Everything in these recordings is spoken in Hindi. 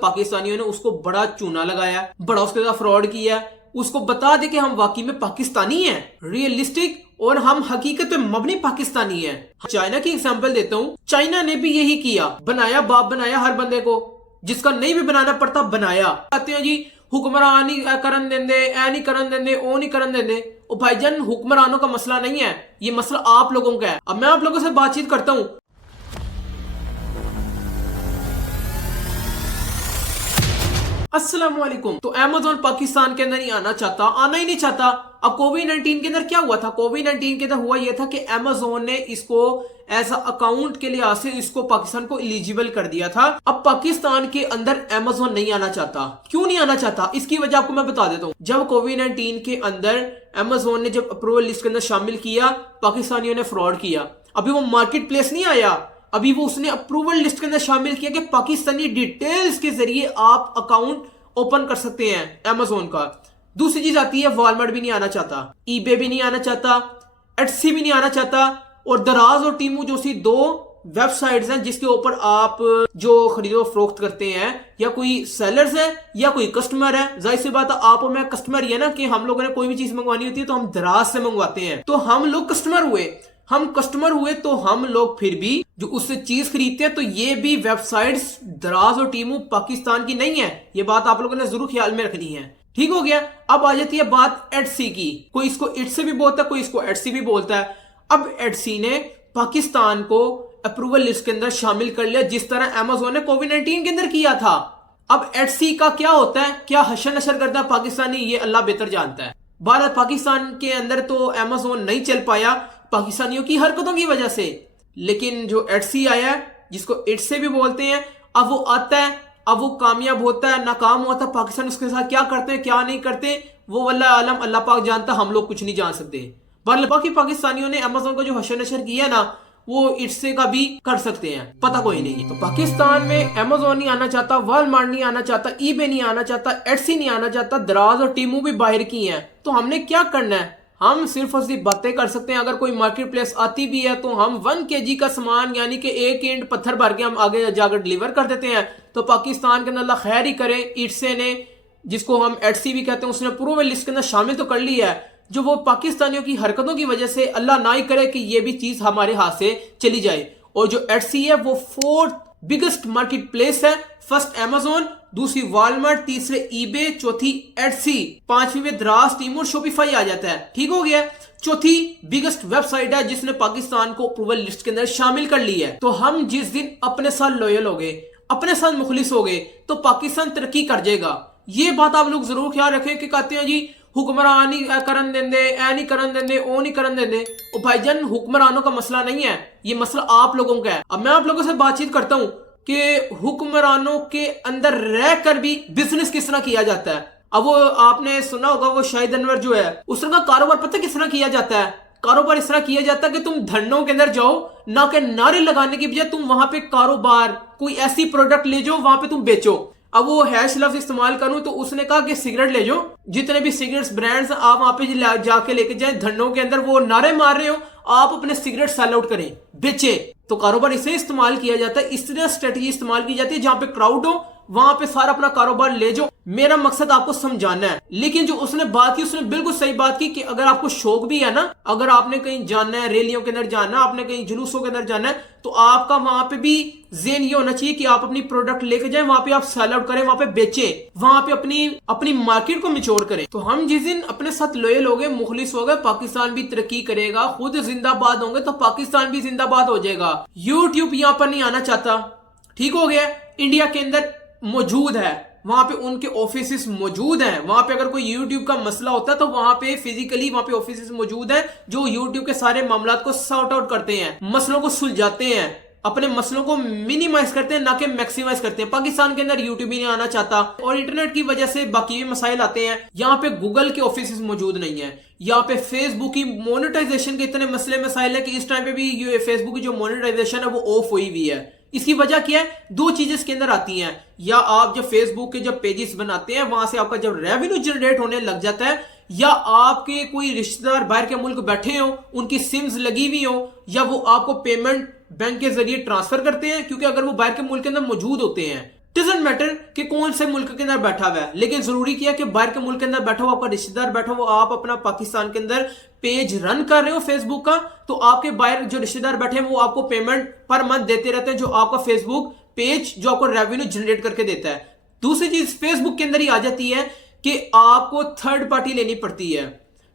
पाकिस्तानियों ने उसको बड़ा चूना लगाया, बड़ा उसके साथ फ्रॉड किया, उसको बता दे कि हम वाकई में पाकिस्तानी हैं, रियलिस्टिक और हम हकीकत पे मबनी पाकिस्तानी हैं। चाइना की एग्जांपल देता हूँ, चाइना ने भी यही किया, बनाया बाप बनाया हर बंदे को, जिसका नहीं भी बनाना पड़ता बनाया। कहते हैं जी हुक्मरान नहीं करन देंदे, ऐ नहीं करन देंदे, ओ नहीं करन देंदे। ओ भाईजान हुक्मरानों का मसला नहीं है, ये मसला आप लोगों का है। अब मैं आप लोगों से बातचीत करता हूँ। अस्सलाम वालेकुम। तो अमेज़न पाकिस्तान के अंदर नहीं आना चाहता, आना ही नहीं चाहता। अब कोविड-19 के अंदर क्या हुआ था? कोविड-19 के अंदर हुआ यह था कि अमेज़न ने इसको एज अकाउंट के लिहाज से इसको पाकिस्तान को एलिजिबल कर दिया था। अब पाकिस्तान के अंदर अमेज़न नहीं आना चाहता। क्यों नहीं आना चाहता? इसकी वजह आपको मैं बता देता हूँ। जब कोविड-19 के अंदर अमेज़न ने जब अप्रूवल लिस्ट के अंदर शामिल किया, पाकिस्तानियों ने फ्रॉड किया। अभी वो मार्केट प्लेस नहीं आया, अभी वो उसने अप्रूवल लिस्ट के अंदर शामिल किया कि पाकिस्तानी डिटेल्स के जरिए आप अकाउंट ओपन कर सकते हैं अमेज़न का। दूसरी चीज आती है, वॉलमार्ट भी नहीं आना चाहता, ईबे भी नहीं आना चाहता, एटसी भी नहीं आना चाहता, और दराज और टीमू जो सी दो वेबसाइट्स हैं जिसके ऊपर आप जो खरीदो फरोख्त करते हैं, या कोई सेलर्स है या कोई कस्टमर है। जाहिर सी बात है आप और मैं कस्टमर ही है ना, कि हम लोगों ने कोई भी चीज मंगवानी होती है तो हम दराज से मंगवाते हैं। तो हम लोग कस्टमर हुए, तो हम लोग फिर भी जो उससे चीज खरीदते हैं, तो ये भी वेबसाइट्स दराज और टीमू पाकिस्तान की नहीं है। ये बात आप लोगों ने जरूर ख्याल में रखनी है। ठीक हो गया। अब आ जाती है बात एटसी की। कोई इसको इटसे भी बोलता है, कोई इसको एटसी भी बोलता है। अब एटसी ने पाकिस्तान को अप्रूवल लिस्ट के अंदर शामिल कर लिया, जिस तरह अमेज़न ने कोविड-19 के अंदर किया था। अब एटसी का क्या होता है, क्या हशर नशर करता है पाकिस्तानी, ये अल्लाह बेहतर जानता है। भारत पाकिस्तान के अंदर तो अमेज़न नहीं चल पाया पाकिस्तानियों की हरकतों की वजह से, लेकिन जो एटसी आया है, जिसको इट से भी बोलते हैं, अब वो आता है, अब वो कामयाब होता है, नाकाम होता है। पाकिस्तान उसके साथ क्या करते हैं क्या नहीं करते, वो वल्लाह आलम अल्लाह पाक जानता, हम लोग कुछ नहीं जान सकते। बाकी पाकिस्तानियों ने अमेज़न को जो हशर नशर किया ना, वो इट्से का भी कर सकते हैं, पता कोई नहीं है। तो पाकिस्तान में अमेज़न नहीं आना चाहता, वॉलमार्ट नहीं आना चाहता, ईबे नहीं आना चाहता, एटसी नहीं आना चाहता, दराज और टीमू भी बाहर की हैं। तो हमने क्या करना है? हम सिर्फ और सिर्फ बातें कर सकते हैं। अगर कोई मार्केट प्लेस आती भी है तो हम 1 kg का सामान यानी कि 1 ईंट पत्थर भर के हम आगे जाकर डिलीवर कर देते हैं। तो पाकिस्तान के अंदर अल्लाह खैर ही करे, इटसे ने, जिसको हम एटसी भी कहते हैं, उसने अप्रूवल लिस्ट के अंदर शामिल तो कर लिया है। जो वो पाकिस्तानियों की हरकतों की वजह से अल्लाह ना ही करे कि ये भी चीज हमारे हाथ से चली जाए। और जो एटसी है वो 4th बिगेस्ट मार्केट प्लेस है। फर्स्ट अमेज़न, दूसरी वॉलमार्ट, तीसरे ईबे, चौथी एटसी, पांचवी में दराज, टीमू और शॉपिफाई आ जाता है। ठीक हो गया। चौथी बिगेस्ट वेबसाइट है जिसने पाकिस्तान को अप्रूवल लिस्ट के अंदर शामिल कर लिया है। तो हम जिस दिन अपने साथ लॉयल हो गए, अपने साथ मुखलिस हो गए, तो पाकिस्तान तरक्की कर जाएगा। ये बात आप लोग जरूर ख्याल रखें कि कहते हैं जी हुक्मरान नहीं करन देंदे, ऐ नहीं करन देंदे, ओ नहीं करन देंदे। ओ भाईजान हुक्मरानों का मसला नहीं है, ये मसला आप लोगों का है। अब मैं आप लोगों से बातचीत करता हूँ कि हुक्मरानों के अंदर रहकर भी बिजनेस किस तरह किया जाता है। अब वो आपने सुना होगा, वो शाहिद अनवर जो है, उस तरह का कारोबार पता किस तरह किया जाता है? कारोबार इस तरह किया जाता है कि तुम धरनों के अंदर जाओ, ना के नारे लगाने की बजाय तुम वहां पे कारोबार, कोई ऐसी प्रोडक्ट ले जाओ, वहां पे तुम बेचो। अब वो हैश लफ्ज इस्तेमाल करूं तो उसने कहा कि सिगरेट ले जाओ, जितने भी सिगरेट्स ब्रांड्स आप वहां पे जाके लेके जाए, धरनों के अंदर वो नारे मार रहे हो, आप अपने सिगरेट सेल आउट करें, बेचे। तो कारोबार इसे इस्तेमाल किया जाता है, इस तरह स्ट्रेटजी इस्तेमाल की जाती है, जहां पे क्राउड हो वहां पे सारा अपना कारोबार ले जाओ। मेरा मकसद आपको समझाना है। लेकिन जो उसने बात की, उसने बिल्कुल सही बात की कि अगर आपको शौक भी है ना, अगर आपने कहीं जाना है, रैलियों के अंदर जाना है, आपने कहीं जुलूसों के अंदर जाना है, तो आपका वहां पे भी ज़हन ये होना चाहिए कि आप अपनी प्रोडक्ट लेके जाएं, वहां पे आप सेल आउट करें, वहां पे बेचें, वहां पे अपनी मार्केट को मिचोड़ करें। तो हम जिस दिन अपने साथ लॉयल हो गए, मुखलिस हो गए, पाकिस्तान भी तरक्की करेगा, खुद जिंदाबाद होंगे तो पाकिस्तान भी जिंदाबाद हो जाएगा। यूट्यूब यहां पर नहीं आना चाहता। ठीक हो गया। इंडिया के अंदर मौजूद है, वहां पे उनके ऑफिस मौजूद हैं। वहां पे अगर कोई यूट्यूब का मसला होता है तो वहां पे फिजिकली वहां पे ऑफिस मौजूद हैं जो यूट्यूब के सारे मामलात को सॉर्ट आउट करते हैं, मसलों को सुलझाते हैं, अपने मसलों को मिनिमाइज करते हैं, ना कि मैक्सिमाइज करते हैं। पाकिस्तान के अंदर यूट्यूब ही नहीं आना चाहता, और इंटरनेट की वजह से बाकी भी मसाइल आते हैं। यहाँ पे गूगल के ऑफिस मौजूद नहीं है, यहाँ पे फेसबुक की मोनेटाइजेशन के इतने मसले मसाइल है कि इस टाइम पे भी फेसबुक की जो मोनेटाइजेशन है वो ऑफ हुई हुई है। इसकी वजह क्या है? 2 चीजें इसके अंदर आती हैं। या आप जब फेसबुक के जब पेजेस बनाते हैं, वहां से आपका जब रेवेन्यू जनरेट होने लग जाता है, या आपके कोई रिश्तेदार बाहर के मुल्क बैठे हो, उनकी सिम्स लगी हुई हो, या वो आपको पेमेंट बैंक के जरिए ट्रांसफर करते हैं, क्योंकि अगर वो बाहर के मुल्क के अंदर मौजूद होते हैं डजंट मैटर कि कौन से मुल्क के अंदर बैठा हुआ है, लेकिन जरूरी किया कि बाहर के मुल्क के अंदर बैठा हुआ आपका रिश्तेदार बैठा हुआ, आप अपना पाकिस्तान के अंदर पेज रन कर रहे हो फेसबुक का, तो आपके बाहर जो रिश्तेदार बैठे हैं वो आपको पेमेंट पर मंथ देते रहते हैं, जो आपका फेसबुक पेज जो आपको रेवेन्यू जनरेट करके देता है। दूसरी चीज फेसबुक के अंदर ही आ जाती है कि आपको थर्ड पार्टी लेनी पड़ती है,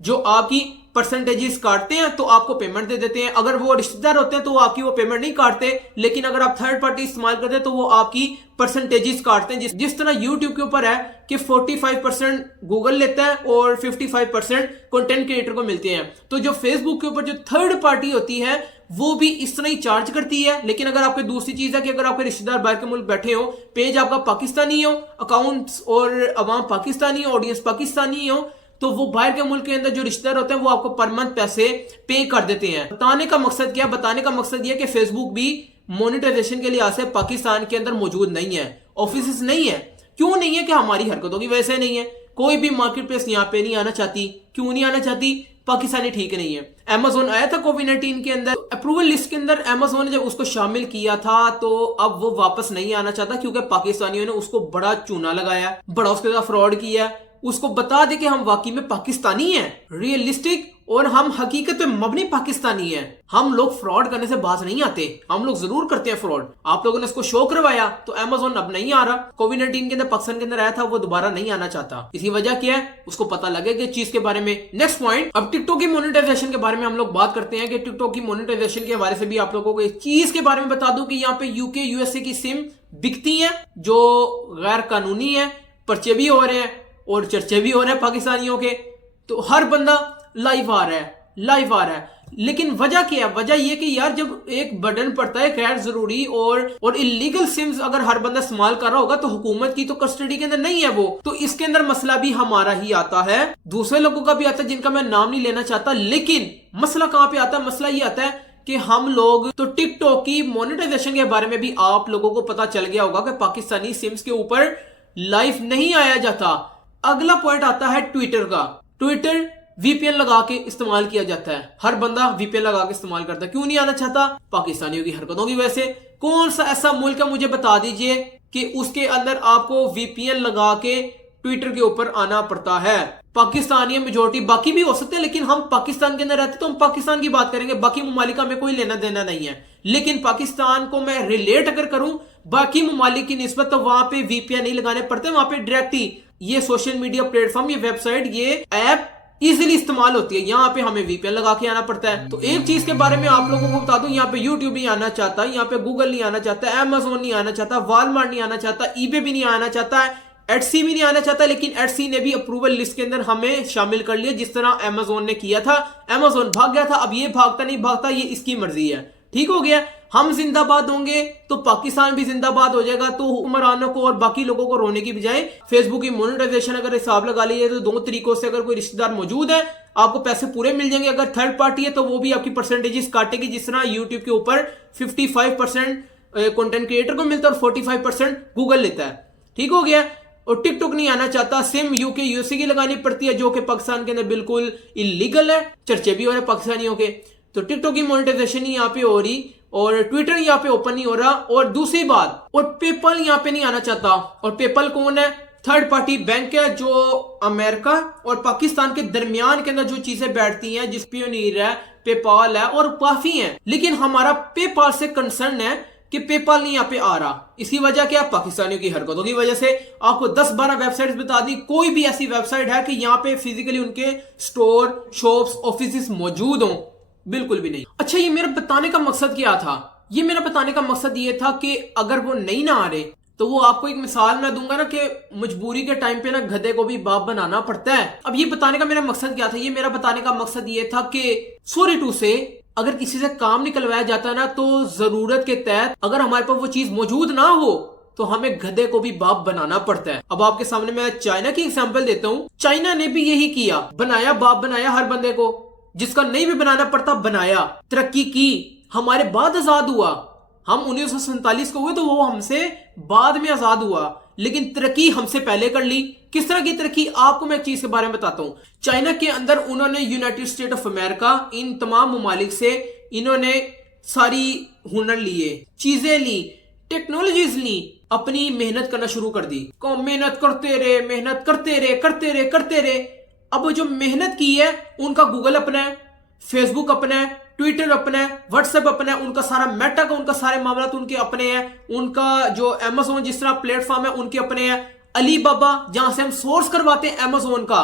जो आपकी परसेंटेजेस काटते हैं तो आपको पेमेंट दे देते हैं। अगर वो रिश्तेदार होते हैं तो आपकी वो पेमेंट नहीं काटते, लेकिन अगर आप थर्ड पार्टी इस्तेमाल करते हैं तो वो आपकी परसेंटेजेस काटते हैं। जिस तरह यूट्यूब के ऊपर है कि 45% गूगल लेता है और 55% कंटेंट क्रिएटर को मिलते हैं, तो जो फेसबुक के ऊपर जो थर्ड पार्टी होती है वो भी इस तरह ही चार्ज करती है। लेकिन अगर आपकी दूसरी चीज है कि अगर आपके रिश्तेदार बाहर के मुल्क बैठे हो, पेज आपका पाकिस्तानी हो, अकाउंट्स और अवाम पाकिस्तानी हो, ऑडियंस पाकिस्तानी हो, तो वो बाहर के मुल्क के अंदर जो रिश्तेदार होते हैं वो आपको पर मंथ पैसे पे कर देते हैं। बताने का मकसद क्या है? बताने का मकसद ये कि फेसबुक भी मोनेटाइजेशन के लिहाज से पाकिस्तान के अंदर मौजूद नहीं है, ऑफिस नहीं है। क्यों नहीं है? कि हमारी हरकतों की वजह से नहीं है। कोई भी मार्केट प्लेस यहाँ पे नहीं आना चाहती। क्यों नहीं आना चाहती? पाकिस्तानी ठीक नहीं है। अमेजोन आया था कोविड-19 के अंदर, अप्रूवल लिस्ट के अंदर अमेजोन ने जब उसको शामिल किया था, तो अब वो वापस नहीं आना चाहता, क्योंकि पाकिस्तानियों ने उसको बड़ा चूना लगाया, बड़ा उसके साथ फ्रॉड किया। उसको बता दे कि हम वाकई में पाकिस्तानी हैं, रियलिस्टिक और हम हकीकत में मबनी पाकिस्तानी हैं। हम लोग फ्रॉड करने से बाज नहीं आते, हम लोग जरूर करते हैं फ्रॉड। आप लोगों ने इसको शो करवाया तो अमेजोन अब नहीं आ रहा। कोविड-19 के अंदर पाकिस्तान के अंदर आया था, वो दोबारा नहीं आना चाहता। इसी वजह क्या है? उसको पता लगेगा चीज के बारे में। नेक्स्ट पॉइंट, अब टिकटॉक की मोनेटाइजेशन के बारे में हम लोग बात करते हैं कि टिकटॉक की मोनेटाइजेशन के हवाले से भी आप लोगों को एक चीज के बारे में बता दूं कि यहाँ पे यूके यूएसए की सिम बिकती है जो गैर कानूनी है, पर्चे भी हो रहे हैं और चर्चे भी हो रहे हैं पाकिस्तानियों के, तो हर बंदा लाइव आ रहा है। लेकिन वजह क्या है? वजह यह कि यार जब एक बर्डन पड़ता है गैर जरूरी और इलीगल सिम्स अगर हर बंदा इस्तेमाल कर रहा होगा तो हुकूमत की तो कस्टडी के अंदर नहीं है वो, तो इसके अंदर मसला भी हमारा ही आता है, दूसरे लोगों का भी आता है जिनका मैं नाम नहीं लेना चाहता। लेकिन मसला कहां पे आता है? मसला ये आता है कि हम लोग तो टिकटॉक की मोनेटाइजेशन के बारे में भी आप लोगों को पता चल गया होगा कि पाकिस्तानी सिम्स के ऊपर लाइव नहीं आया जाता। अगला पॉइंट आता है ट्विटर का। ट्विटर वीपीएन लगा के इस्तेमाल किया जाता है, हर बंदा वीपीएन लगा के इस्तेमाल करता है। क्यों नहीं आना चाहता? पाकिस्तानियों की हरकतों की वजह से। कौन सा ऐसा मुल्क है मुझे बता दीजिए कि उसके अंदर आपको वीपीएन लगा के ट्विटर के ऊपर आना पड़ता है? पाकिस्तानी मेजोरिटी, बाकी भी हो सकते हैं, लेकिन हम पाकिस्तान के अंदर रहते तो हम पाकिस्तान की बात करेंगे, बाकी ममालिक में कोई लेना देना नहीं है। लेकिन पाकिस्तान को मैं रिलेट अगर करूं बाकी ममालिक की निस्बत, तो वहां पे वीपीएन नहीं लगाने पड़ते, वहां पे डायरेक्ट ही ये सोशल मीडिया प्लेटफॉर्म, ये वेबसाइट, ये ऐप इजीली इस्तेमाल होती है। यहाँ पे हमें वीपीएन लगा के आना पड़ता है। तो एक चीज के बारे में आप लोगों को बता दूं, यहाँ पे यूट्यूब नहीं आना चाहता, यहाँ पे गूगल नहीं आना चाहता, अमेजोन नहीं आना चाहता, वॉलमार्ट नहीं आना चाहता, ईबे भी नहीं आना चाहता, एटसी भी नहीं आना चाहता। लेकिन एटसी ने भी अप्रूवल लिस्ट के अंदर हमें शामिल कर लिया, जिस तरह अमेजोन ने किया था। अमेजोन भाग गया था, अब ये भागता नहीं भागता, ये इसकी मर्जी है। ठीक हो गया? हम जिंदाबाद होंगे तो पाकिस्तान भी जिंदाबाद हो जाएगा। तो हुक्मरानों को और बाकी लोगों को रोने की बजाय फेसबुक की मोनेटाइजेशन अगर हिसाब लगा लीजिए तो दो तरीकों से, अगर कोई रिश्तेदार मौजूद है आपको पैसे पूरे मिल जाएंगे, अगर थर्ड पार्टी है तो वो भी आपकी परसेंटेजेस काटेगी। जिस तरह यूट्यूब के ऊपर 55% कंटेंट क्रिएटर को मिलता है और 45% गूगल लेता है। ठीक हो गया? और टिकटॉक नहीं आना चाहता, सिम यूके यूएसए की लगानी पड़ती है, जो कि पाकिस्तान के अंदर बिल्कुल इलीगल है, चर्चे भी हो रहे हैं पाकिस्तानियों के। तो टिकटॉक की मोनेटाइजेशन ही यहाँ पे हो रही और ट्विटर यहाँ पे ओपन नहीं हो रहा। और दूसरी बात, और पेपल यहाँ पे नहीं आना चाहता। और पेपल कौन है? थर्ड पार्टी बैंक है जो अमेरिका और पाकिस्तान के दरमियान के अंदर जो चीजें बैठती हैं, जिस पियोनीर है, पेपाल है और काफी है। लेकिन हमारा पेपाल से कंसर्न है कि पेपाल नहीं यहाँ पे आ रहा। इसकी वजह क्या? पाकिस्तानियों की हरकतों की वजह से। आपको 10-12 वेबसाइट्स बता दी, कोई भी ऐसी वेबसाइट है कि यहाँ पे फिजिकली उनके स्टोर, शॉप्स, ऑफिस मौजूद हों? बिल्कुल भी नहीं। अच्छा, ये मेरा बताने का मकसद क्या था? ये मेरा बताने का मकसद ये था कि अगर वो नहीं ना आ रहे तो वो आपको एक मिसाल मैं दूंगा ना कि मजबूरी के टाइम पे ना गधे को भी बाप बनाना पड़ता है। अब ये बताने का मेरा मकसद क्या था? ये मेरा बताने का मकसद ये था कि सॉरी टू से अगर किसी से काम निकलवाया जाता है ना, तो जरूरत के तहत अगर हमारे पास वो चीज मौजूद ना हो तो हमें गधे को भी बाप बनाना पड़ता है। अब आपके सामने मैं चाइना की एग्जांपल देता हूँ। चाइना ने भी यही किया, बनाया, बाप बनाया हर बंदे को, जिसका नहीं भी बनाना पड़ता बनाया, तरक्की की। हमारे बाद आजाद हुआ, हम 1947 को हुए तो वो हमसे बाद में आजाद हुआ, लेकिन तरक्की हमसे पहले कर ली। किस तरह की तरक्की? आपको मैं एक चीज के बारे में बताता हूं। चाइना के अंदर उन्होंने यूनाइटेड स्टेट ऑफ अमेरिका, इन तमाम ममालिक से इन्होंने सारी हुनर लिए, चीजें ली, टेक्नोलॉजीज ली, अपनी मेहनत करना शुरू कर दी। मेहनत करते रहे, मेहनत करते रहे, करते रहे, करते रहे। अब जो मेहनत की है उनका गूगल अपना है, फेसबुक अपना है, ट्विटर अपना है, व्हाट्सएप अपना है, उनका सारा मेटा का उनका सारे मामला उनके अपने हैं, उनका जो अमेज़न जिस तरह प्लेटफॉर्म है उनके अपने हैं, अलीबाबा जहां से हम सोर्स करवाते हैं अमेज़न का,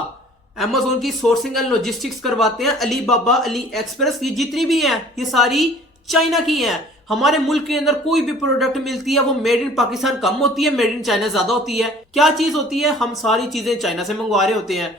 अमेज़न की सोर्सिंग एंड लॉजिस्टिक्स करवाते हैं, अलीबाबा, अली एक्सप्रेस, ये जितनी भी हैं ये सारी चाइना की हैं। हमारे मुल्क के अंदर कोई भी प्रोडक्ट मिलती है वो मेड इन पाकिस्तान कम होती है, मेड इन चाइना ज्यादा होती है। क्या चीज होती है, हम सारी चीजें चाइना से मंगवा रहे होते हैं।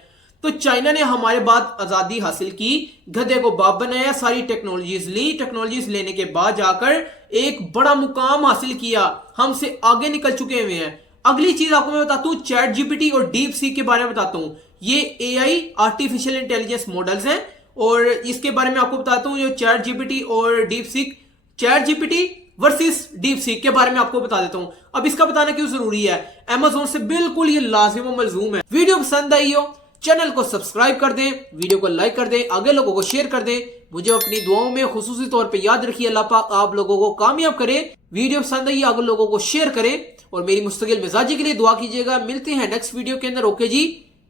तो चाइना ने हमारे बाद आजादी हासिल की, गधे को बाप बनाया, सारी टेक्नोलॉजीज ली, टेक्नोलॉजीज लेने के बाद जाकर एक बड़ा मुकाम हासिल किया, हमसे आगे निकल चुके हुए हैं। अगली चीज आपको मैं बताता हूं, चैट जीपीटी और डीप सीक के बारे में बताता हूं। ये एआई आर्टिफिशियल इंटेलिजेंस मॉडल्स हैं और इसके बारे में आपको बताता हूं जो चैट जीपीटी और deep seek, chat GPT versus deep seek के बारे में आपको बता देता हूं। अब इसका बताना क्यों जरूरी है, अमेज़न से बिल्कुल ये लाजिम व मलजूम है। वीडियो पसंद आई हो चैनल को सब्सक्राइब कर दें, वीडियो को लाइक कर दें, आगे लोगों को शेयर कर दें। मुझे अपनी दुआओं में खुसूसी तौर पे याद रखिए। अल्लाह पाक आप लोगों को कामयाब करे। वीडियो पसंद आई आगे लोगों को शेयर करें और मेरी मुस्तकिल मिजाजी के लिए दुआ कीजिएगा। मिलते हैं नेक्स्ट वीडियो के अंदर। ओके जी,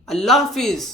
अल्लाह हाफिज।